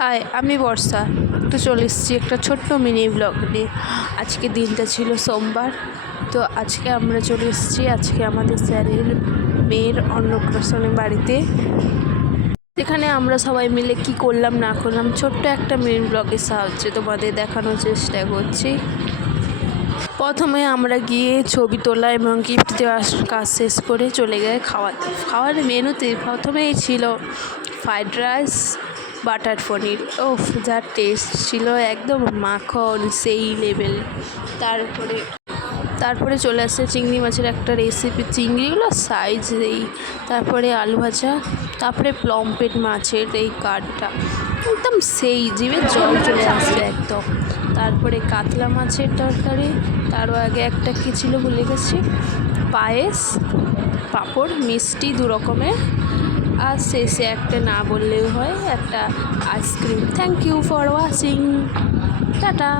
High, আমি বর্ষা। তো চলে এসেছি একটা ছোট্ট মিনি ব্লগ নিয়ে। আজকে দিনটা ছিল সোমবার। তো আজকে আমরা চলে এসেছি আমাদের স্যারের মেয়ের অন্নপ্রাশনের বাড়িতে। এখানে আমরা সবাই মিলে কি করলাম না করলাম ছোট্ট একটা মিনি ব্লগের সাহায্যে তোমাদের দেখানোর চেষ্টা করছি। প্রথমে আমরা গিয়ে ছবি তোলা এবং গিফট দেওয়ার কাজ শেষ করে চলে গিয়ে খাওয়ার মেনুতে প্রথমেই ছিল ফ্রাইড রাইস, বাটার পনির। ওফ, যা টেস্ট ছিল, একদম মাখন সেই লেভেল। তারপরে চলে আসে চিংড়ি মাছের একটা রেসিপি, চিংড়িগুলো সাইজ এই, তারপরে আলু ভাজা, তারপরে প্লম্পেট মাছের এই কাঠটা একদম সেই জিভে জল চলে আসবে একদম। তারপরে কাতলা মাছের তরকারি, তারও আগে একটা কী ছিল ভুলে গেছি, পায়েস, পাঁপড়, মিষ্টি 2 রকমের, আর শেষে একটা না বললেও হয় একটা ice cream. Thank you for watching, tata.